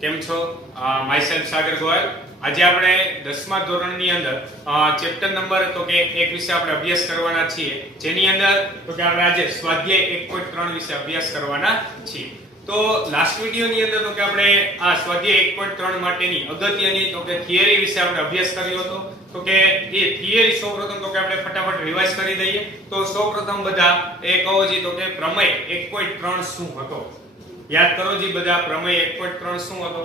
કેમ છો? My self સાગર ગોયલ. આજે આપણે 10મા ધોરણની અંદર ચેપ્ટર નંબર તો કે 1 વિશે આપણે અભ્યાસ કરવાના છીએ, જેની અંદર તો કે આપણે આજે સ્વાધ્યાય 1.3 વિશે અભ્યાસ કરવાના છીએ. તો લાસ્ટ વિડિયોની અંદર તો કે આપણે આ સ્વાધ્યાય 1.3 માટેની અગત્યની તો કે થિયરી વિશે આપણે અભ્યાસ કર્યો હતો. તો કે એ થિયરી સૌપ્રથમ તો કે આપણે ફટાફટ રિવાઇઝ કરી દઈએ. તો સૌપ્રથમ બધા એ કહો જી તો કે પ્રમેય 1.3 શું હતો? યાદ કરો જી બધા, પ્રમેય 1.3 શું હતો?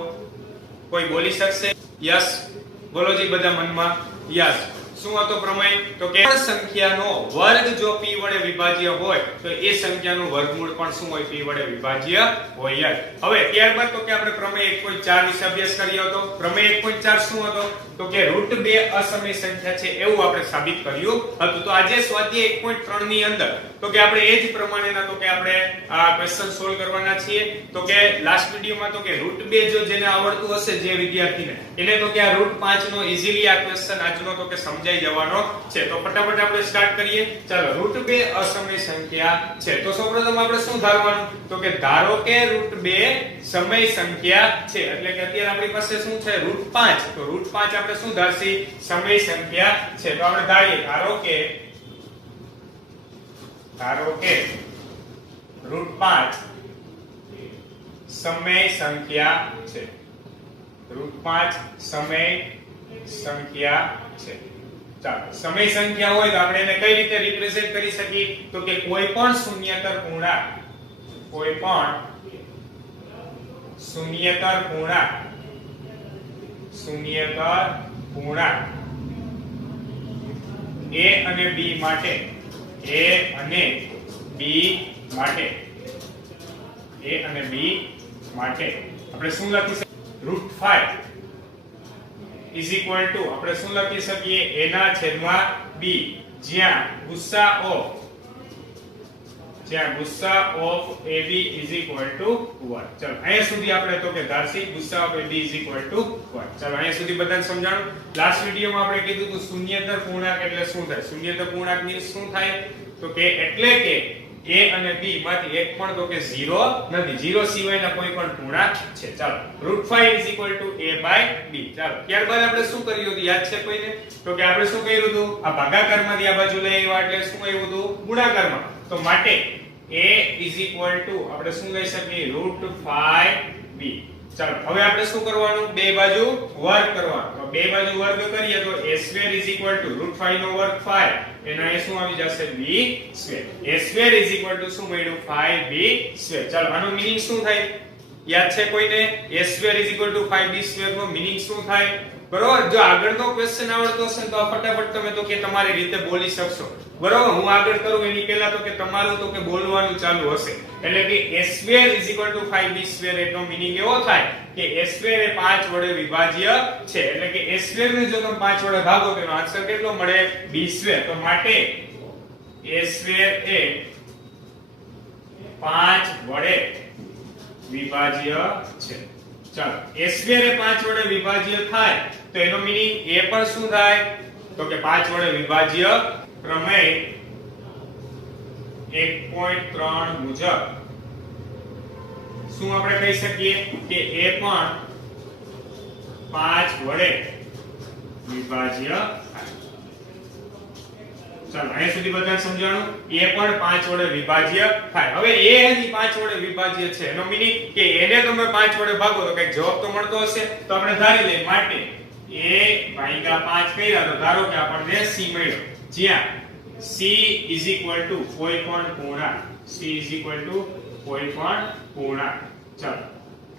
કોઈ બોલી શકશે? યસ બોલો જી બધા મનમાં. યસ, શું હતો પ્રમેય? તો કે સંખ્યાનો વર્ગ જો p વડે વિભાજ્ય હોય તો એ સંખ્યાનું વર્ગમૂળ પણ શું હોય? p વડે વિભાજ્ય હોય. હવે ત્યારબાદ તો કે આપણે પ્રમેય 1.4 વિશે અભ્યાસ કર્યો હતો. પ્રમેય 1.4 શું હતો? તો કે √2 અસમય સંખ્યા છે એવું આપણે સાબિત કર્યું હતું. તો આજે સ્વાધ્યાય 1.3 ની અંદર તો કે આપણે એ જ પ્રમાણેના તો કે આપણે આ ક્વેશ્ચન સોલ્વ કરવાના છીએ. તો કે લાસ્ટ વિડિયોમાં તો કે √2 જો જેને આવડતું હશે જે વિદ્યાર્થીને, એને તો કે આ √5 નો ઈઝીલી આ ક્વેશ્ચન આજનો તો કે સમજાઈ જવાનો છે. તો ફટાફટ આપણે સ્ટાર્ટ કરીએ. ચાલો, √2 અસમય સંખ્યા છે. તો સૌપ્રથમ આપણે શું ધારવાનું? તો કે ધારો કે √2 સમય સંખ્યા છે, એટલે કે અત્યારે આપણી પાસે શું છે? √5. તો √5 આપણે શું ધારશી? સમય સંખ્યા છે. તો આપણે ધારીએ ધારો કે √5 સમય સંખ્યા છે. √5 સમય સંખ્યા છે. ચાલો, સમય સંખ્યા હોય તો આપણે એને કઈ રીતે રિપ્રેઝન્ટ કરી શકીએ? તો કે કોઈ પણ શૂન્યતર પૂર્ણાંક, કોઈ પણ શૂન્યતર પૂર્ણાંક a અને b માટે, આપણે શું લખી શકીએ? √5 આપણે શું લખી શકીએ? a ના છેદમાં b, જ્યાં ગુસ્સા ઓફ ab = 1. ચલો, અહીંયા સુધી આપણે તો કે ધારસી ગુસ્સા ઓફ ab = 1. ચલો, અહીંયા સુધી બધાને સમજાણું. લાસ્ટ વિડિયોમાં આપણે કીધું કે શૂન્યતર પૂર્ણાંક એટલે શું થાય? શૂન્યતર પૂર્ણાંકની શું થાય? તો કે એટલે કે a અને b માંથી એક પણ તો કે 0 નથી. 0 સિવાયના કોઈ પણ પૂર્ણાંક છે. ચાલો, √5 = a/b. ચાલો, ત્યારબાદ આપણે શું કર્યું હતું? યાદ છે કોઈને? તો કે આપણે શું કર્યું હતું? આ ભાગાકારમાંથી આ બાજુ લઈ આવ્યા એટલે શું આવ્યું હતું? ગુણાકારમાં. તો માટે a આપણે શું લઈ શકીએ? √5b. ચાલો, હવે આપણે શું કરવાનું? બે બાજુ વર્ગ કરવાનો. તો બે બાજુ વર્ગ કરીએ તો a² √5 નો વર્ગ 5, એના એ શું આવી જશે? b². a² શું મળ્યું? 5b². ચાલો, આનો મીનિંગ શું થાય? યાદ છે કોઈને? a² 5b² નો મીનિંગ શું થાય? બરોબર, જો આગળનો ક્વેશ્ચન આવડતો હશે તો ફટાફટ તમે તો કે તમારી રીતે બોલી શકશો. બરોબર, હું આગળ કરું એની પહેલા તો કે તમારું તો કે બોલવાનું ચાલુ હશે. એટલે કે a² 5b² એનો મીનિંગ એવો થાય કે a² એ 5 વડે વિભાજ્ય છે. એટલે કે a² ને જો તમે 5 વડે ભાગો તો એનો આન્સર કેટલો મળે? b². તો માટે a² એ 5 વડે વિભાજ્ય છે. ચાલો, a² એ 5 વડે વિભાજ્ય થાય તો એનો મીનિંગ એ પણ શું થાય? તો કે 5 વડે વિભાજ્ય પ્રમેય 1.3 મુજબ શું આપણે કહી શકીએ? કે એ પણ 5 વડે વિભાજ્ય થાય. ચાલો, અહીંયા સુધી બધાને સમજાણું? એ પણ 5 વડે વિભાજ્ય થાય. હવે એ હજી 5 વડે વિભાજ્ય છે, એનો મીનિંગ કે એને તમે 5 વડે ભાગો તો કઈક જવાબ તો મળતો હશે. તો આપણે ધારી લઈએ માટે a/5 કર્યા તો ધારો કે આપણને c મળ્યો, જ્યાં c = કોઈ પણ પૂર્ણાંક. ચાલો,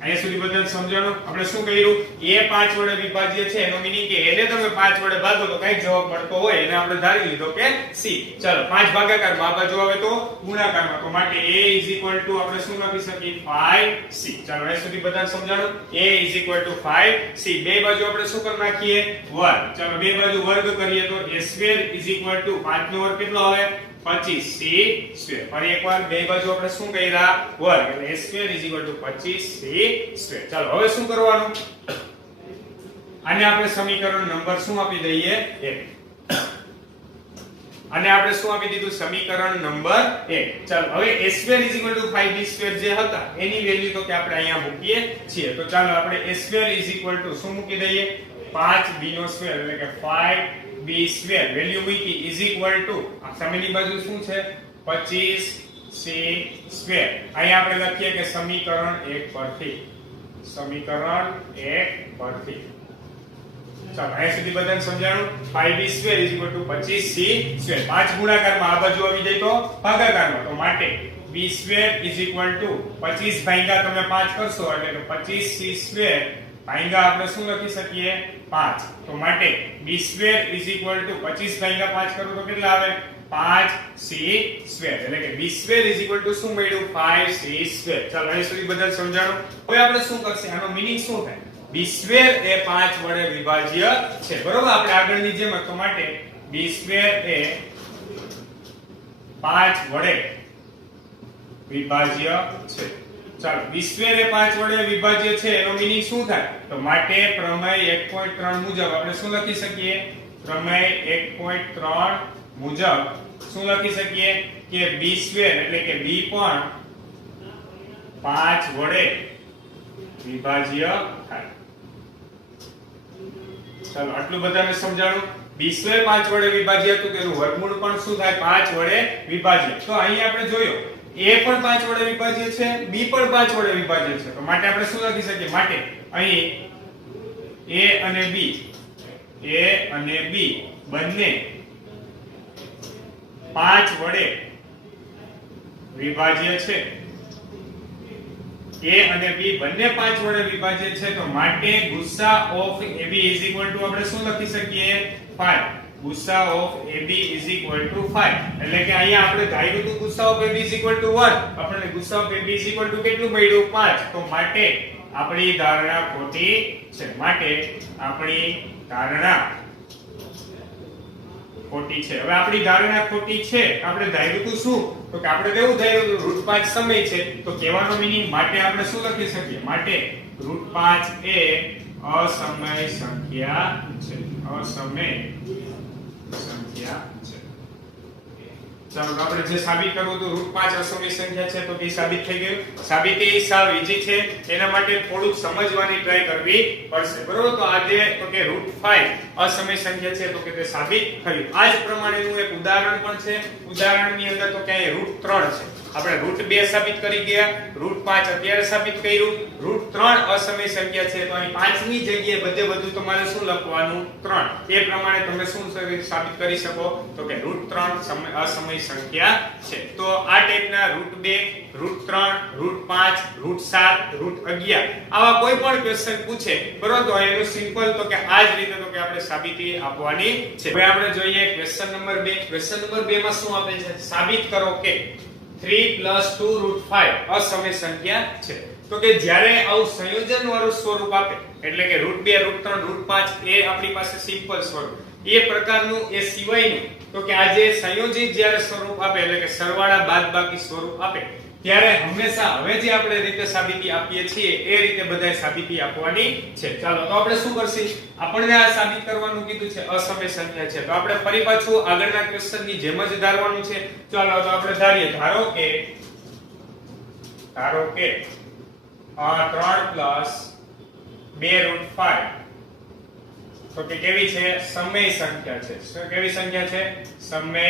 અહીંયા સુધી બધાને સમજાણું? આપણે શું કર્યું? a 5 વડે વિભાજ્ય છે, એનો મીનિંગ કે એને તમે 5 વડે ભાગો તો કઈ જવાબ મળતો હોય એને આપણે ધારી લીધો કે c. ચાલો, 5 ભાગાકારમાં આ બાજુ આવે તો ગુણાકારમાં. તો માટે a આપણે શું લખી શકીએ? 5c. ચાલો, અહીંયા સુધી બધાને સમજાણું? a = 5c. બે બાજુ આપણે શું કરી નાખીએ? વર્ગ. ચાલો, બે બાજુ વર્ગ કરીએ તો a² = 5 નો વર્ગ કેટલો આવે? 25c². ફરી એકવાર બે બાજુ આપણે શું કર્યા? વર્ગ. એટલે a² = 25c². ચાલો, હવે શું કરવાનું? આને આપણે સમીકરણ નંબર શું આપી દઈએ? 1. અને આપણે શું આપી દીધું સમીકરણ નંબર 1. ચાલો હવે a2 = 5b² જે હતા એની વેલ્યુ તો કે આપણે અહીંયા મૂકીએ છીએ. તો ચાલો આપણે a2 શું મૂકી દઈએ 5b² એટલે કે 5b² વેલ્યુ મૂકી સામેની બાજુ શું છે 25c². અહીંયા આપણે લખીએ કે સમીકરણ 1 પરથી ચાલો અહીંયા સુધી બધાને સમજાણું 5b² = 25c². 5 ગુણાકારમાં આ બાજુ આવી જાય તો ભાગાકારમાં તો માટે b² = 25 ભાગ્યા તમે 5 કરશો એટલે કે 25c² ભાગ્યા આપણે શું લખી શકીએ 5. તો માટે b² = 25 ભાગ્યા 5 કરો તો કેટલા આવે 5c². એટલે કે b² = શું મળ્યું 5c². ચાલો અહીં સુધી બધાને સમજાણું. હવે આપણે શું કરશે આનો મીનિંગ શું થાય b² એ 5 વડે વિભાજ્ય છે બરોબર. આપણે આગળની જેમ તો માટે b² એ 5 વડે વિભાજ્ય છે. ચાલો b² એ 5 વડે વિભાજ્ય છે એનો મીનિંગ શું થાય તો માટે પ્રમેય 1.3 મુજબ આપણે શું લખી શકીએ પ્રમેય 1.3 મુજબ શું લખી શકીએ કે b² એટલે કે b પણ 5 વડે વિભાજ્ય થાય. ચાલો આટલું બધાને સમજાણું. b² 5 વડે વિભાજ્ય હતું તેનું વર્ગમૂળ પણ શું થાય 5 વડે વિભાજ્ય. તો અહીં આપણે જોયો a પણ 5 વડે વિભાજ્ય છે b પણ 5 વડે વિભાજ્ય છે. તો માટે આપણે શું લખી શકીએ માટે અહીં a અને b બંને 5 વડે વિભાજ્ય છે. a અને b બંને 5 વડે વિભાજ્ય છે તો માટે ગુસ્સા ઓફ ab આપણે શું લખી શકીએ 5. ગુસ્સા ઓફ ab = 5. એટલે કે અહીંયા આપણે ધાર્યું હતું ગુસ્સા ઓફ ab = 1. આપણને ગુસ્સા ઓફ ab = કેટલું મળ્યું 5. તો માટે આપણી ધારણા ખોટી છે. માટે આપણી ધારણા ખોટી છે. હવે આપણી ધારણા ખોટી છે આપણે ધાર્યું હતું શું તો કે આપણે કેવું ધાર્યું હતું √5 સમય છે. તો કહેવાનો મીનિંગ માટે આપણે શું લખી શકીએ માટે √5 એ અસમય સંખ્યા છે. અસમય સંખ્યા છે. ચાલો આપણે જે સાબિત કરવું હતું √5 અસમય સંખ્યા છે તો તે સાબિત થઈ ગયું. સાબિતી સાવ ઈઝી છે. એના માટે થોડુંક સમજવાની ટ્રાય કરવી પડશે બરોબર. તો આજે તો કે √5 અસમય સંખ્યા છે તો કે તે સાબિત થયું. આ જ પ્રમાણેનું એક ઉદાહરણ પણ છે. ઉદાહરણની અંદર તો કે √3 છે. આપણે √2 સાબિત કરી ગયા, √5 અત્યારે સાબિત કર્યું, √3 અસમય સંખ્યા છે તો અહીં 5 ની જગ્યાએ બધે બધું તમારે શું લખવાનું 3. એ પ્રમાણે તમે શું સાબિત કરી શકો તો કે √3 અસમય સંખ્યા છે. તો આ ટાઈપના √2 √3 √5 √7 √11 આવા કોઈ પણ ક્વેશ્ચન પૂછે બરોબર તો એનું સિમ્પલ તો કે આ જ રીતે તો કે આપણે સાબિતી આપવાની છે. હવે આપણે જોઈએ ક્વેશ્ચન નંબર 2. ક્વેશ્ચન નંબર 2 માં શું આપે છે સાબિત કરો કે 3 + 2 √5 અસમય સંખ્યા છે. તો કે જ્યારે આવું સંયોજન વાળું સ્વરૂપ આપે એટલે કે √2 √3 √5 એ આપણી પાસે સિમ્પલ સ્વરૂપ એ પ્રકારનું એ સિવાયનું તો કે આ જે સંયોજિત જ્યારે સ્વરૂપ આપે એટલે કે સરવાળા બાદબાકી સ્વરૂપ આપે ત્યારે હંમેશા હવે જે આપણે રીતે સાબિતી આપીએ છીએ એ રીતે બધાય સાબિતી આપવાની છે. ચાલો તો આપણે શું કરશું આપણને આ સાબિત કરવાનું કીધું છે અસમય સંખ્યા છે તો આપણે ફરી પાછું આગળના ક્વેશ્ચનની જેમ જ ધારવાનું છે. ચાલો તો આપણે ધારીએ ધારો કે 3 + 2 √5 તો કે કેવી છે સમય સંખ્યા છે. શું કેવી સંખ્યા છે સમય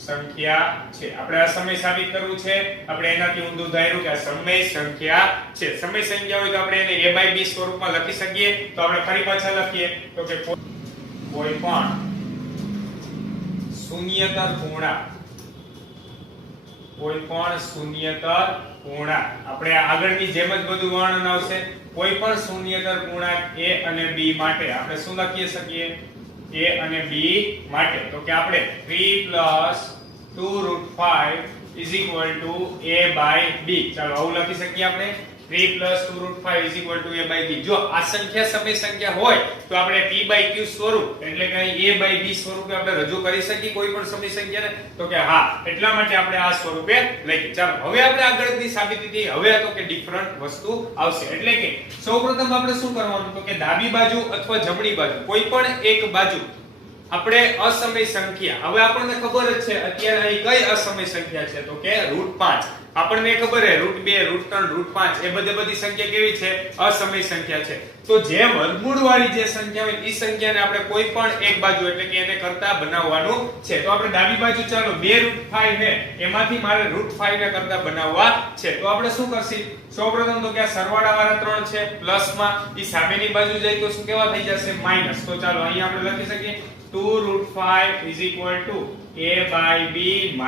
સંખ્યા છે. આપણે આ સમય સાબિત કરવું છે. આપણે એનાથી ઊંધું ધાર્યું કે આ સમય સંખ્યા છે. સમય સંખ્યા હોય તો આપણે એને a/b સ્વરૂપમાં લખી શકીએ. તો આપણે ફરી પાછા લખીએ તો કે કોઈ પણ શૂન્યતર પૂર્ણાંક આપણે આગળની જેમ જ બધું વર્ણન આવશે. કોઈ પણ શૂન્યતર પૂર્ણાંક a અને b માટે આપણે શું લખી શકીએ a અને b માટે તો કે આપણે 3 + 2 √5 = a/b. ચાલો આવું લખી શકીએ આપણે 3 + 2 √5 = a/b. જો આ સંખ્યા સમય સંખ્યા હોય તો આપણે p/q સ્વરૂપ એટલે કે a/b સ્વરૂપે આપણે રજૂ કરી શકીએ કોઈ પણ સમય સંખ્યાને તો કે હા એટલા માટે આપણે આ સ્વરૂપે લખી. ચાલો હવે આપણે આગળની સાબિતી થઈ. હવે તો કે ડિફરન્ટ વસ્તુ આવશે એટલે કે સૌપ્રથમ આપણે શું કરવાનું તો કે ડાબી બાજુ અથવા જમણી બાજુ કોઈ પણ એક બાજુ આપણે અસમય સંખ્યા, હવે આપણને ખબર જ છે અત્યારે અહીં કઈ અસમય સંખ્યા છે તો કે √5. આપણને ખબર છે √2 √3 √5 એ બધી સંખ્યા કેવી છે? અસમય સંખ્યા છે. તો જે વર્ગમૂળ વાળી જે સંખ્યા હોય એ સંખ્યાને આપણે કોઈ પણ એક બાજુ એટલે કે એને કરતા બનાવવાનું છે. તો આપણે ડાબી બાજુ ચાલો 2 √5 ને એમાંથી મારે √5 ને કરતા બનાવવા છે. તો આપણે શું કરશી? સૌપ્રથમ તો કે આ સરવાળા વાળા 3 છે પ્લસમાં, ઈ સામેની બાજુ જાય તો શું કેવા થઈ જશે? માઈનસ. તો ચાલો અહીં આપણે લખી શકીએ 2 √5 a/b -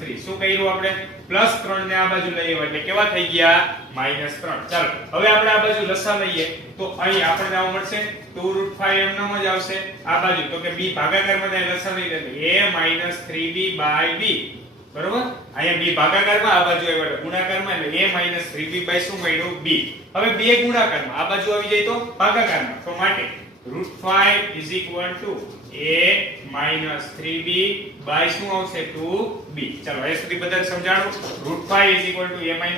3. શું કર્યું આપણે? +3 ને આ બાજુ લઈએ એટલે કેવા થઈ ગયા? -3. ચાલો હવે આપણે આ બાજુ લસા લઈએ તો અહીં આપણને આવું મળશે 2 √5 એમનેમ જ આવશે. આ બાજુ તો કે b ભાગાકારમાં થાય લસા લઈએ એટલે a - 3b/b. બરોબર? અહીંયા b ભાગાકારમાં, આ બાજુ આવ્યો એટલે ગુણાકારમાં એટલે a - 3b by શું મળ્યું? b. હવે બે ગુણાકારમાં, આ બાજુ આવી જાય તો ભાગાકારમાં. તો માટે √5 a - 3b by શું આવશે? 2b. ચાલો અહીં સુધી બધાને સમજાણું. √5 a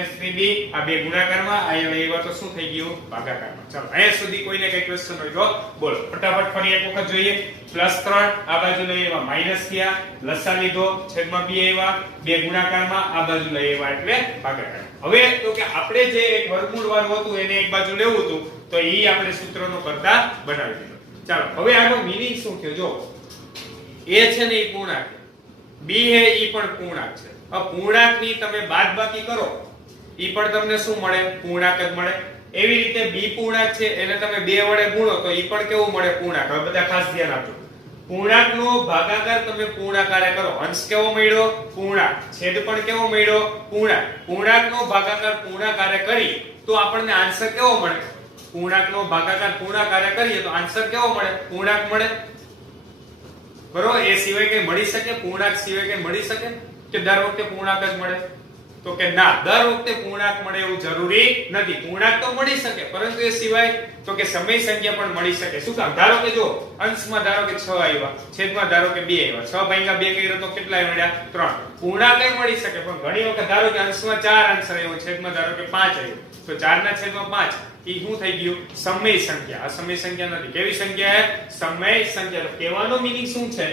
- 3b આ બે ગુણાકારમાં, અહીંયા એવા તો શું થઈ ગયું? ભાગાકારમાં. ચાલો અહીં સુધી કોઈને કઈ ક્વેશ્ચન હોય તો બોલો. ફટાફટ ફરી એક વખત જોઈએ. +3 આ બાજુ લઈ આવ્યા માઈનસ થયા, લસા લીધો, છેદમાં 2 આવ્યા, બે ગુણાકારમાં, આ બાજુ લઈ આવ્યા એટલે ભાગાકાર. હવે તો કે આપણે જે એક વર્ગમૂળ વાળું હતું એને એક બાજુ લેવું હતું તો ઈ આપણે સૂત્રનો કરતા બનાવી દીધો. ચાલો હવે આનો મીનિંગ શું થયો? જો a છે ને ઈ પૂર્ણાંક, b હે ઈ પણ પૂર્ણાંક છે. આ પૂર્ણાંકની તમે બાદબાકી કરો ઈ પણ તમને શું મળે? પૂર્ણાંક જ મળે. એવી રીતે b પૂર્ણાંક છે એને તમે 2 વડે ગુણો તો ઈ પણ કેવું મળે? પૂર્ણાંક. હવે બધા ખાસ ધ્યાન આપજો. પૂર્ણાંકનો ભાગાકાર તમે પૂર્ણાકારે કરો, અંશ કેવો મળ્યો? પૂર્ણાંક. છેદ પણ કેવો મળ્યો? પૂર્ણાંક. પૂર્ણાંકનો ભાગાકાર પૂર્ણાકારે કરી તો આપણને આન્સર કેવો મળે? પૂર્ણાંકનો ભાગાકાર પૂર્ણાકારે કરીએ તો આન્સર કેવો મળે? પૂર્ણાંક મળે. બરોબર? એ સિવાય કઈ મળી શકે? પૂર્ણાંક સિવાય કઈ મળી શકે કે દર વખતે પૂર્ણાંક જ મળે? તો કે ના, દર વખતે પૂર્ણાંક મળે એવું જરૂરી નથી. પૂર્ણાંક તો મળી શકે પરંતુ એ સિવાય તો કે સમય સંખ્યા પણ મળી શકે. શું કામ? ધારો કે જો અંશમાં ધારો કે 6 આવ્યા, છેદમાં ધારો કે 2 આવ્યા, 6 ભાગ્યા 2 કર્યો તો કેટલા મળ્યા? 3. પૂર્ણાંક મળી શકે પણ ઘણી વખત ધારો કે અંશમાં 4 આન્સર આવ્યો, છેદમાં ધારો કે 5 આવ્યો તો 4/5 ઈ શું થઈ ગયું? સમય સંખ્યા. આ સમય સંખ્યા નથી. કેવી સંખ્યા? સમય સંખ્યા. કહેવાનો મીનિંગ શું છે?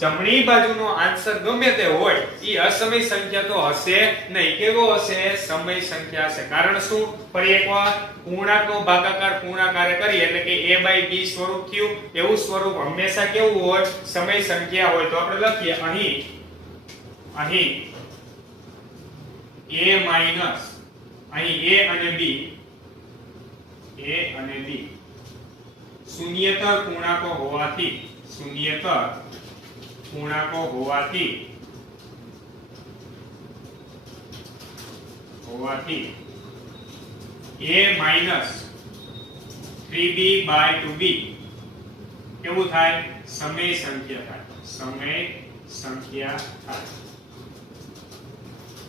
જમણી બાજુનો આન્સર ગમે તે હોય ઈ અસમય સંખ્યા તો હશે નહીં. કેવો હશે? સમય સંખ્યા હશે. કારણ શું? ફરી એકવાર, પૂર્ણાંકનો ભાગાકાર પૂર્ણાકારે કરી એટલે કે a/b સ્વરૂપ થયું. એવું સ્વરૂપ હંમેશા કેવું હોય? સમય સંખ્યા હોય. તો આપણે લખીએ અહીં a અહીં a અને b શૂન્યેતર પૂર્ણાંકો હોવાથી a - 3b/2b કેવું થાય? સમય સંખ્યા થાય.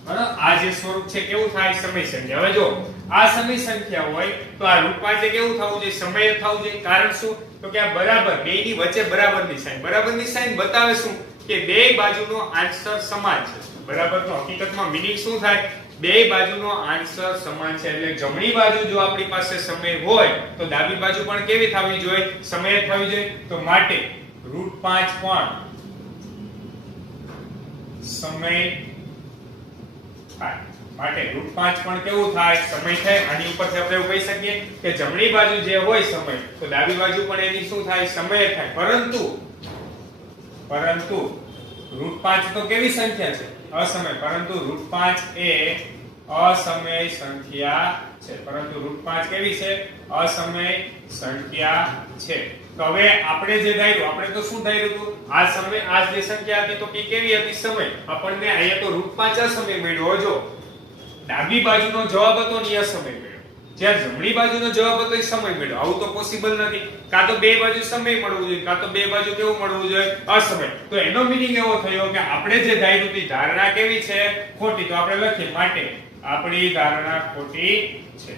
બરાબર? આ જે સ્વરૂપ છે કેવું થાય? સમય સંખ્યા. હવે જો આ સમય સંખ્યા હોય તો આ √5 કેવું થવું જોઈએ? સમય થવું જોઈએ. કારણ શું? તો કે આ બરાબર બેયની વચ્ચે બરાબરની સાઈન. બરાબરની સાઈન બતાવે શું? કે બે બાજુનો આન્સર સમાન છે. બરાબર? તો હકીકતમાં મીનિંગ શું થાય? બે બાજુનો આન્સર સમાન છે એટલે જમણી બાજુ જો આપણી પાસે સમય હોય તો ડાબી બાજુ પણ કેવી થવી જોઈએ? સમય થવી જોઈએ. તો માટે √5 પણ સમય થાય. માટે √5 પણ કેવું થાય? સમય થાય. આની ઉપરથી આપણે એવું કહી શકીએ કે જમણી બાજુ જે હોય સમય તો ડાબી બાજુ પણ એની શું થાય? સમય થાય. પરંતુ √5 તો કેવી સંખ્યા છે? અસમય. પરંતુ √5 એ અસમય સંખ્યા છે. કેવી છે? અસમય સંખ્યા છે. તો હવે આપણે જે ધાર્યું, આપણે તો શું ધાર્યું હતું? આ સમય આ જે સંખ્યા હતી તો કે કેવી હતી? સમય. આપણને અહીંયા તો √5 અસમય મળ્યો. જો ડાબી બાજુનો જવાબ હતો ને અસમય મળ્યો, જ્યારે જમણી બાજુનો જવાબ હતો એ સમય મળ્યો. આવું તો પોસિબલ નથી. કાં તો બે બાજુ સમય મળવું જોઈએ, કાં તો બે બાજુ કેવું મળવું જોઈએ? અસમય. તો એનો મીનિંગ એવો થયો કે આપણે જે ધાર્યું હતી ધારણા કેવી છે? ખોટી. તો આપણે લખીએ માટે આપણી ધારણા ખોટી છે.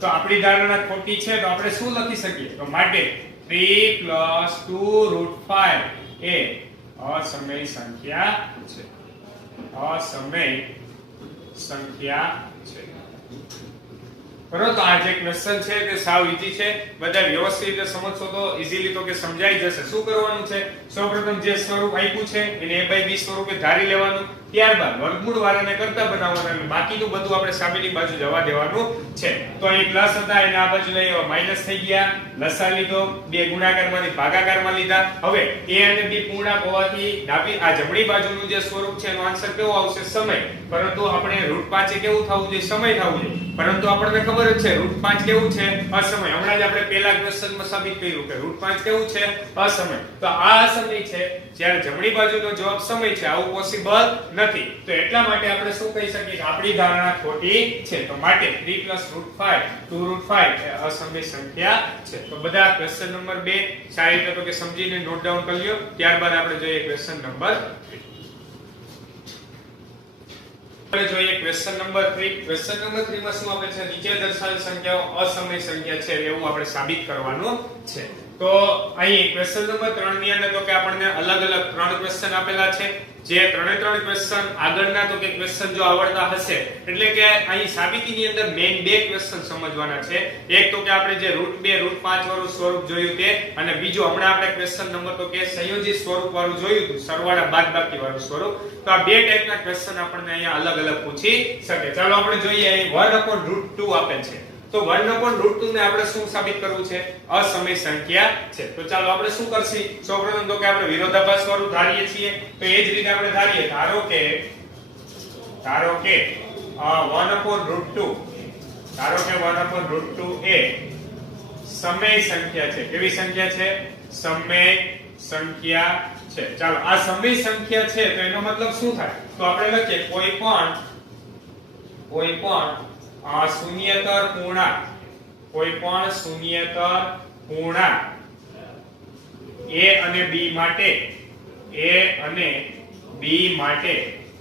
તો આપણી ધારણા ખોટી છે તો આપણે શું લખી શકીએ? તો માટે 3 + 2 √5 એ અસમય સંખ્યા છે. બરોબર. તો આ જે ક્વેશ્ચન છે તે સાવ ઈઝી છે, બધા વ્યવસ્થિત રીતે સમજશો તો ઈઝીલી તો કે સમજાઈ જશે. શું કરવાનું છે, સૌપ્રથમ જે સ્વરૂપ આપ્યું છે એને a/b સ્વરૂપે ધારી લેવાનું, ત્યારબાદ વર્ગમૂળ વાળાને કરતા બનાવવાના અને બાકીનું બધું આપણે સામેની બાજુ જવા દેવાનું છે. તો અહીં પ્લસ હતા એને આ બાજુ લઈ આવ્યા, માઈનસ થઈ ગયા, લસા લીધો, બે ગુણાકારમાંથી ભાગાકારમાં લીધા. હવે a અને b પૂર્ણાંક હોવાથી ડાબી આ જમણી બાજુનું જે સ્વરૂપ છે એનો આન્સર કેવો આવશે, સમય. પરંતુ આપણે √5 કેવું થવું જોઈએ, સમય થવું જોઈએ. પરંતુ આપણને ખબર જ છે √5 કેવું છે, અસમય. હમણાં જ આપણે પહેલા ક્વેશ્ચનમાં સાબિત કર્યું કે √5 કેવું છે, અસમય. તો આ અસમય છે, જ્યારે જમણી બાજુનો જવાબ સમય છે, આવું પોસિબલ નથી. તો એટલા માટે આપણે શું કહી શકીએ કે આપણી ધારણા ખોટી છે. તો માટે 3 + √5 2√5 એ અસમય સંખ્યા છે. તો બધા ક્વેશ્ચન નંબર 2 સારી રીતે તો કે સમજીને નોટ ડાઉન કરી લ્યો. ત્યારબાદ આપણે જોઈએ ક્વેશ્ચન નંબર 3. જોઈએ ક્વેશ્ચન નંબર 3. ક્વેશ્ચન નંબર 3 માં શું આપે છે, નીચે દર્શાવેલ સંખ્યાઓ અસમય સંખ્યા છે એવું આપણે સાબિત કરવાનું છે. તો અહીં ક્વેશ્ચન નંબર 3 ની અંદર તો કે આપણને અલગ અલગ 3 ક્વેશ્ચન આપેલા છે. જે 3 ક્વેશ્ચન આગળના તો કે ક્વેશ્ચન જો આવડતા હશે એટલે કે અહીં સાબિતીની અંદર મેઈન 2 ક્વેશ્ચન સમજવાના છે. એક તો કે આપણે જે √2 √5 વાળું સ્વરૂપ જોયું તે, અને બીજો હમણાં આપણે ક્વેશ્ચન નંબર તો કે સંયોજિત સ્વરૂપ વાળું જોયું હતું, સરવાળા બાદબાકી વાળું સ્વરૂપ. તો આ બે ટાઈપના ક્વેશ્ચન આપણને અહીંયા અલગ અલગ પૂછી શકે. ચાલો આપણે જોઈએ, અહીં 1/√2 આપેલ છે. તો 1/√2 ને આપણે શું સાબિત કરવું છે, અસમય સંખ્યા છે. તો ચાલો આપણે શું કરશી, સૌપ્રથમ તો કે આપણે વિરોધાભાસ વાળું ધારીએ છીએ. તો એ જ રીતે આપણે ધારીએ, ધારો કે 1/√2 એ સમય સંખ્યા છે. કેવી સંખ્યા છે, સમય સંખ્યા છે. ચાલો આ સમય સંખ્યા છે તો એનો મતલબ શું થાય, તો આપણે લખીએ કોઈ પણ શૂન્યતર પૂર્ણાંક, કોઈ પણ શૂન્યતર પૂર્ણાંક a અને b માટે,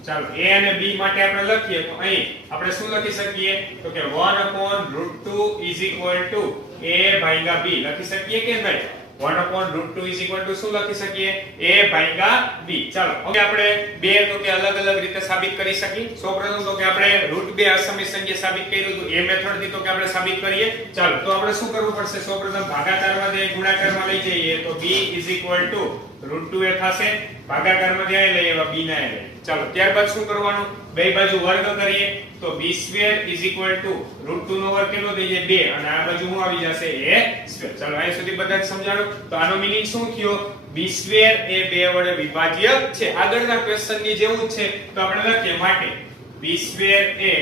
ચાલો a અને b માટે આપણે લખીએ તો અહીં આપણે શું લખી શકીએ, તો કે 1/√2 a/b લખી શકીએ કે નહીં. 1/√2 શું લખી શકીએ, a/b. ચાલો હવે આપણે બે તો કે અલગ અલગ રીતે સાબિત કરી શકીએ. સૌપ્રથમ તો કે આપણે √2 અસમય સંખ્યા સાબિત કર્યું હતું, એ મેથડ થી તો કે આપણે સાબિત કરીએ. ચાલો તો આપણે શું કરવું પડશે, સૌપ્રથમ ભાગાકારમાં થી ગુણાકારમાં લઈ જઈએ તો b √2 એ થશે, ભાગાકારમાં થી લઈ આવ્યા b ના લઈએ. ચાલો ત્યારબાદ શું કરવાનું, બે બાજુ વર્ગ કરીએ તો b² √2 નો વર્ગ કેટલો થઈ જાય, 2, અને આ બાજુ શું આવી જશે, a². ચાલો અહીં સુધી બધાને સમજાણું. તો આનો મીનિંગ શું થયો, b² એ 2 વડે વિભાજ્ય છે. આગળના ક્વેશ્ચન ની જેવું જ છે. તો આપણે લખીએ માટે b² એ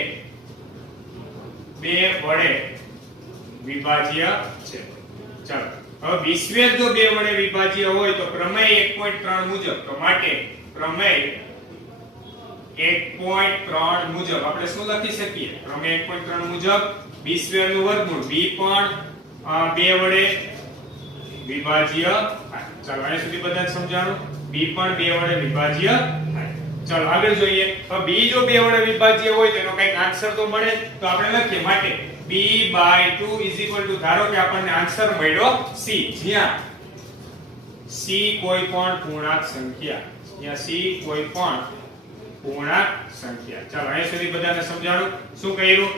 2 વડે વિભાજ્ય છે. ચાલો હવે b² જો 2 વડે વિભાજ્ય હોય તો પ્રમેય 1.3 મુજબ, તો માટે પ્રમેય 1.3 મુજબ આપણે શું લખી શકીએ, પ્રમેય 1.3 મુજબ b² નું વર્ગમૂળ, b પણ 2 વડે વિભાજ્ય થાય. ચાલો અહીં સુધી બધાને સમજાણું, b પણ 2 વડે વિભાજ્ય થાય. ચાલો આગળ જોઈએ. હવે b જો 2 વડે વિભાજ્ય હોય તો એનો કંઈક આન્સર તો મળે. તો આપણે લખીએ માટે b/2 ધારો કે આપણને આન્સર મળ્યો c, જ્યાં c કોઈ પણ પૂર્ણાંક સંખ્યા, ચાલો અહીં સુધી બધાને સમજાણું. શું કર્યું,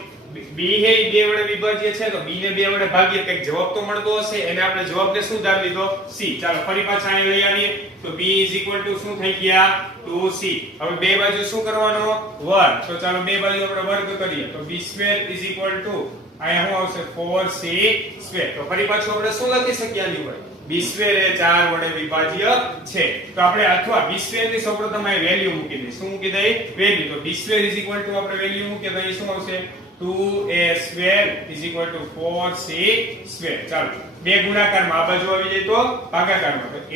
b હે 2 વડે વિભાજ્ય છે તો b ને 2 વડે ભાગીએ, કંઈક જવાબ તો મળતો હશે, એને આપણે જવાબને શું ધારી લીધો, c. ચાલો ફરી પાછા અહીં લઈ આવીએ તો b શું થઈ ગયા, 2c. હવે બે બાજુ શું કરવાનો, વર્ગ. તો ચાલો બે બાજુ આપણે વર્ગ કરીએ તો b² અહીંયા શું આવશે, 4c². તો ફરી પાછું આપણે શું લખી શકીએ આની ઉપર, b² એ 4 વડે વિભાજ્ય છે. તો આપણે અથવા b² ની સૌપ્રથમ અહીં વેલ્યુ મૂકી દઈએ. શું મૂકી દઈએ, વેલ્યુ. તો b² આપણે વેલ્યુ મૂકીએ તો અહીં શું આવશે, 2a² 4c². ચાલો બે ગુણાકારમાં આ બાજુ આવી જાય તો ભાગાકારમાં, તો a²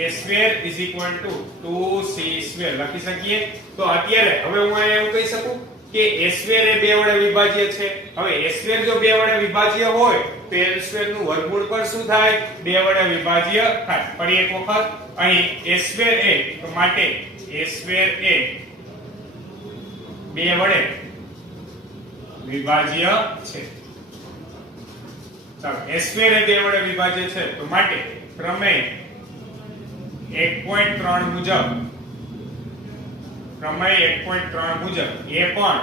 2c² લખી શકીએ. તો અત્યારે હવે હું અહીંયા એવું કહી શકું કે a² એ 2 વડે વિભાજ્ય છે. હવે a² જો 2 વડે વિભાજ્ય હોય તો a² નું વર્ગમૂળ પર શું થાય, 2 વડે વિભાજ્ય થાય. ફરી એક વખત અહીં a² એ, તો માટે a² એ 2 વડે વિભાજ્ય છે. ચાલો a² એ 2 વડે વિભાજ્ય છે તો માટે પ્રમેય 1.3 મુજબ, પ્રમેય 1.3 મુજબ એ પણ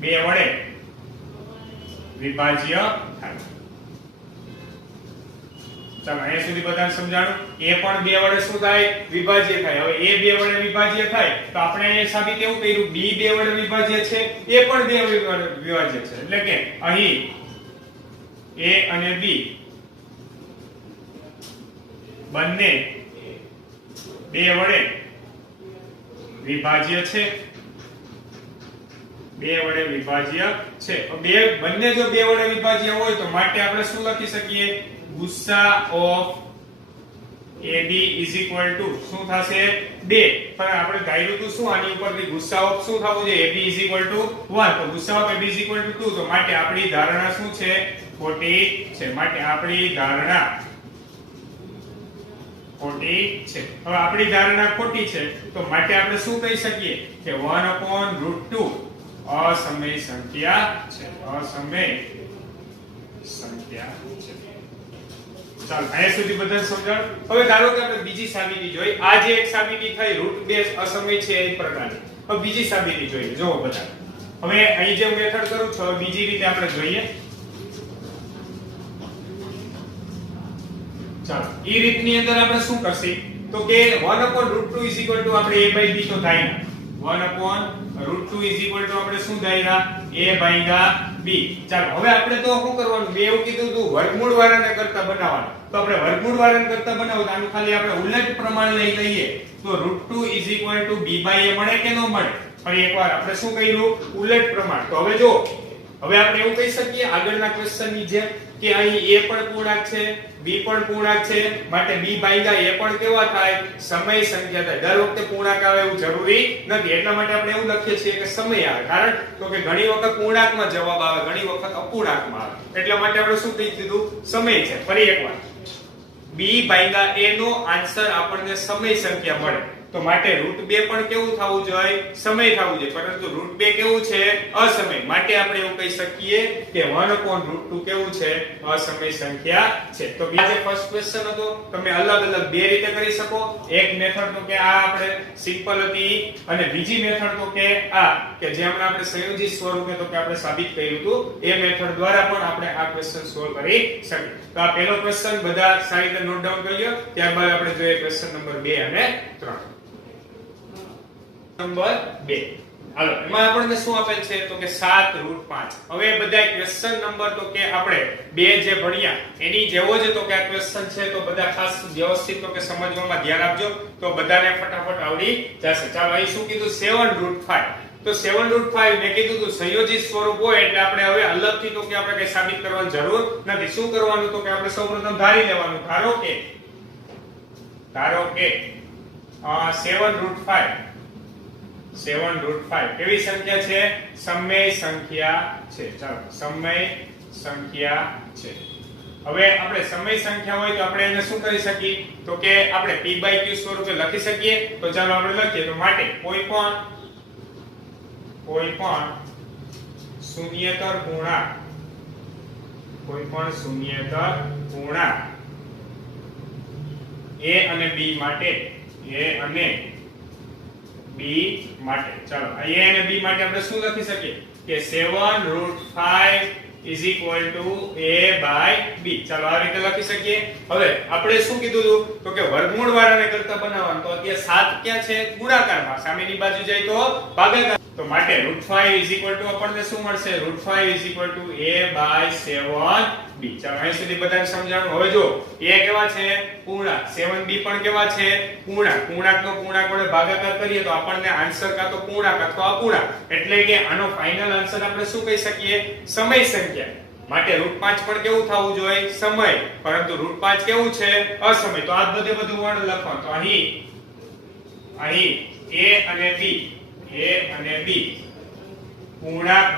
2 વડે વિભાજ્ય થાય. ચાલો અહીંયા સુધી બધાને સમજાણું. એ પણ 2 વડે શું થાય? વિભાજ્ય થાય. હવે એ 2 વડે વિભાજ્ય થાય તો આપણે અહીંયા સાબિત એવું કર્યું b 2 વડે વિભાજ્ય છે, એ પણ 2 વડે વિભાજ્ય છે. એટલે કે અહીં a અને b બંને 2 વડે વિભાજ્ય છે. 2 વડે વિભાજ્ય છે. બંને જો 2 વડે વિભાજ્ય હોય તો માટે આપણે શું લખી શકીએ? ગુસ્સા of AB is equal to શું થશે? 2. પણ આપણે ધાર્યું તો શું આની ઉપરથી ગુસ્સા ઓફ શું થવું જોઈએ? AB is equal to 1. તો ગુસ્સા of AB is equal to 2. તો માટે આપણી ધારણા શું છે? ખોટી છે. માટે આપણી ધારણા ખોટી છે. હવે આપણી ધારણા ખોટી છે તો માટે આપણે શું કહી શકીએ કે 1/√2 અસમય સંખ્યા છે. અસમય સંખ્યા છે. ચાલો અહીંયા સુધી બધાને સમજાણ. હવે ધારો કે આપણે બીજી સાબિતી જોઈ. આ જે એક સાબિતી થઈ √2 અસમય છે એ પ્રકારની. હવે બીજી સાબિતી જોઈએ. જોવો બધા. હવે અહીં જે મેથડ કરું છું બીજી રીતે આપણે જોઈએ. ચાલો એ રીતની અંદર આપણે શું કરશી તો કે 1/√2 is equal to આપણે a by b તો થાય ને. 1/√2 is equal to આપણે શું ધાર્યા? a by b. ચાલો હવે આપણે તો શું કરવાનું? મેં એવું કીધું હતું વર્ગમૂળ વાળાને કરતા બનાવવાનું. તો આપણે વર્ગમૂળ વાળાને કરતા બનાવો તો આનું ખાલી આપણે ઉલટ પ્રમાણ લઈ લઈએ તો √2 is equal to b by a મળે કે ન મળે? ફરી એકવાર આપણે શું કર્યું? ઉલટ પ્રમાણ. તો હવે જો હવે આપણે એવું કહી શકીએ આગળના ક્વેશ્ચનની જેમ કે અહીં a પણ પૂર્ણાંક છે, b પણ પૂર્ણાંક છે, માટે b ભાગ્યા a પણ કેવા થાય? સમય સંખ્યા થાય. દર વખતે પૂર્ણાંક આવે એવું જરૂરી નથી. એટલા માટે આપણે એવું લખીએ છીએ કે સમય આવે. કારણ તો કે ઘણી વખત પૂર્ણાંકમાં જવાબ આવે, ઘણી વખત અપૂર્ણાંકમાં આવે. એટલા માટે આપણે શું કહી દીધું? સમય છે. ફરી એકવાર b ભાગ્યા a નો આન્સર આપણને સમય સંખ્યા મળે. તો માટે √2 પણ કેવું થવું જોઈએ? સમય થવું જોઈએ. પરંતુ √2 કેવું છે? અસમય. માટે આપણે એવું કહી શકીએ કે 1/√2 કેવું છે? અસમય સંખ્યા છે. તો આ જે ફર્સ્ટ ક્વેશ્ચન હતો તમે અલગ અલગ બે રીતે કરી શકો. એક મેથડ તો કે આ આપણે સિમ્પલ હતી અને બીજી મેથડ તો કે આ કે જેમાં આપણે સંયોજિત સ્વરૂપે તો કે આપણે સાબિત કર્યું હતું એ મેથડ દ્વારા પણ આપણે આ ક્વેશ્ચન સોલ્વ કરી શકીએ. તો આ પહેલો ક્વેશ્ચન બધા સારી રીતે નોટ ડાઉન કરી લો. ત્યારબાદ આપણે જોઈએ ક્વેશ્ચન નંબર 2 અને 3. નંબર 2 હાલો એમાં આપણને શું આપેલ છે તો કે 7√5. હવે બધા ક્વેશ્ચન નંબર તો કે આપણે બે જે ભણ્યા એની જેવો જ તો કે આ ક્વેશ્ચન છે તો બધા ખાસ વ્યવસ્થિત તો કે સમજવામાં ધ્યાન આપજો તો બધાને ફટાફટ આવડી જશે. ચાલો અહીં શું કીધું? 7√5. તો 7√5 મેં કીધું તો સંયોજિત સ્વરૂપ હોય એટલે આપણે હવે અલગથી તો કે આપણે કઈ સાબિત કરવાની જરૂર નથી. શું કરવાનું તો કે આપણે સૌપ્રથમ ધારી લેવાનું. ધારો કે 7√5 કેવી સંખ્યા છે? સમય સંખ્યા છે. ચાલો સમય સંખ્યા છે. હવે આપણે સમય સંખ્યા હોય તો આપણે એને શું કરી શકીએ તો કે આપણે p/q સ્વરૂપે લખી શકીએ. તો ચાલો આપણે લખીએ. તો માટે કોઈ પણ શૂન્યેતર પૂર્ણાંક a અને b માટે ચાલો a અને b માટે આપણે શું લખી શકીએ કે 7√5 is equal to a by b. ચાલો આ રીતે લખી શકીએ. હવે આપણે શું કીધું હતું તો કે વર્ગમૂળ વાળાને કરતા બનાવવાનું. તો અત્યારે 7 ક્યાં છે? ગુણાકારમાં. સામેની બાજુ જાય તો ભાગાકાર. તો માટે √5 is equal to આપણને શું મળશે? √5 is equal to a by 7b. ચાલો અહીં સુધી બધાને સમજાણું. હવે જો a કેવા છે? પૂર્ણાંક. 7b પણ કેવા છે? પૂર્ણાંક. પૂર્ણાંકનો પૂર્ણાંક વડે ભાગાકાર કરીએ તો આપણને આન્સર કાં તો પૂર્ણાંક અથવા અપૂર્ણાંક એટલે કે આનો ફાઇનલ આન્સર આપણે શું કહી શકીએ? સમય સંખ્યા. માટે √5 પણ કેવું થવું જોઈએ? સમય. પરંતુ √5 કેવું છે? અસમય. તો આ બધું વર્ણ લખવાનું. તો અહીં a અને b પૂર્ણાંક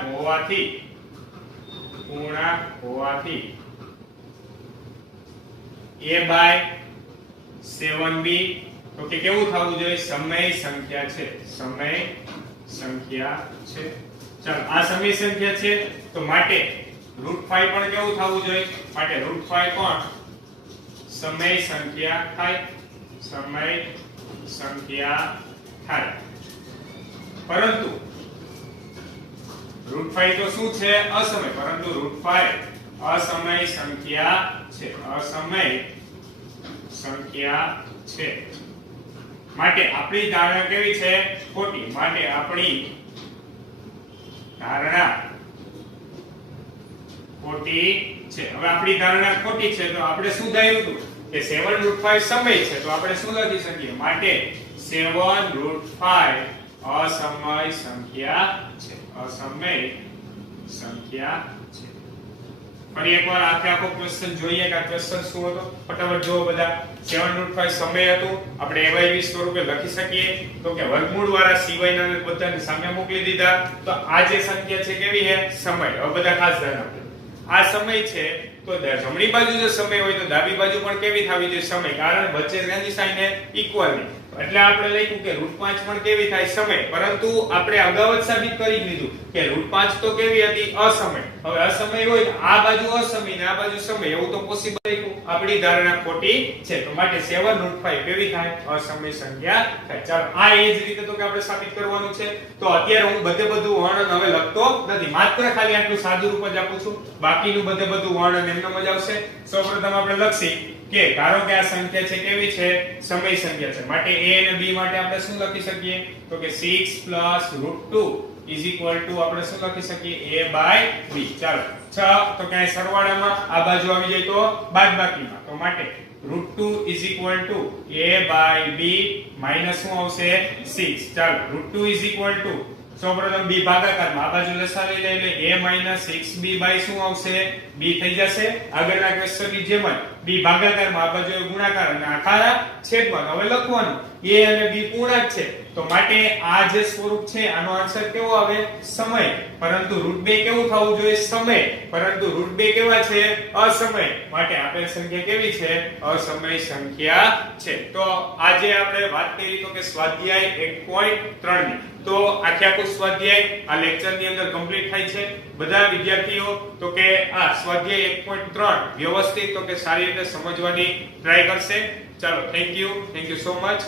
હોવાથી a by 7b તો કે કેવું થવું જોઈએ? સમય સંખ્યા છે. ચાલો આ સમય સંખ્યા છે તો માટે √5 પણ કેવું થવું જોઈએ? માટે √5 પણ સમય સંખ્યા થાય. પરંતુ √5 તો શું છે? અસમય. પરંતુ √5 અસમય સંખ્યા છે. અસમય સંખ્યા છે. માટે આપણી ધારણા કેવી છે? ખોટી. માટે આપણી ધારણા ખોટી છે. હવે આપણી ધારણા ખોટી છે તો આપણે શું ધાર્યું હતું કે 7√5 સમય છે, તો આપણે શું લખી શકીએ? માટે 7√5 અસમય સંખ્યા છે. અસમય સંખ્યા છે. ફરી એકવાર આખો ક્વેશ્ચન જોઈએ કે આ ક્વેશ્ચન શું હતો. ફટાફટ જુઓ બધા. 7√5 સમય હતું. આપણે AYV સ્વરૂપે લખી શકીએ તો કે વર્ગમૂળ વાળા સિવાયના બધાને સામે મોકલી દીધા. તો આ જે સંખ્યા છે કેવી છે? સમય. હવે બધા ખાસ ધ્યાન આપજો. આ સમય છે તો જમણી બાજુ જો સમય હોય તો ડાબી બાજુ પણ કેવી થવી જોઈએ? સમય. કારણ વચ્ચે જેની સાઈન છે ઇક્વલ ની. એટલે આપણે લખ્યું કે √5 પણ કેવી થાય? સમય. પરંતુ આપણે અગાઉ જ સાબિત કરી દીધું કે √5 તો કેવી હતી? અસમય. હવે અસમય હોય આ બાજુ અસમય ને આ બાજુ સમય, એવું તો પોસિબલ નથી. આપણી ધારણા ખોટી છે. તો માટે 7√5 કેવી થાય? અસમય સંખ્યા થાય. ચાલો આ એ જ રીતે તો કે આપણે સાબિત કરવાનું છે. તો અત્યારે હું બધું વર્ણન હવે લખતો નથી. માત્ર ખાલી આટલું સાદું રૂપ જ આપું છું. બાકીનું બધું વર્ણન એમનેમ જ આવશે. સૌપ્રથમ આપણે લખી કે ધારો કે આ સંખ્યા છે કેવી છે? સમય સંખ્યા છે. માટે a અને b માટે આપણે શું લખી શકીએ? તો કે 6 + √2 આપણે શું લખી શકીએ? a/b. ચાલો 6 તો ક્યાંય સરવાળામાં આ બાજુ આવી જાય તો બાદબાકીમાં. તો માટે √2 a/b માઈનસ શું આવશે? 6. ચાલો √2 સૌપ્રથમ b ભાગાકારમાં આ બાજુ લસાવી લઈએ એટલે a - 6b શું આવશે? b થઈ જશે. આગળના ક્વેશ્ચનની જેમ જ b ભાગાકારમાં આ બાજુ ગુણાકાર અને આખા છેદમાં. હવે લખવાનું a અને b પૂર્ણાંક છે તો માટે આ જે સ્વરૂપ છે આનો આન્સર કેવો આવે? સમય. પરંતુ √2 કેવું થવું જોઈએ? સમય. પરંતુ √2 કેવા છે? અસમય. માટે આપેલ સંખ્યા કેવી છે? અસમય સંખ્યા છે. તો આજે આપણે વાત કરી તો કે સ્વાધ્યાય 1.3 ની. તો આખું સ્વાધ્યાય આ લેક્ચર ની અંદર કમ્પ્લીટ થાય છે. બધા વિદ્યાર્થીઓ તો કે આ સ્વાધ્યાય 1.3 વ્યવસ્થિત તો કે સારી રીતે સમજવાની ટ્રાય કરશે. ચાલો થેન્ક યુ સો મચ.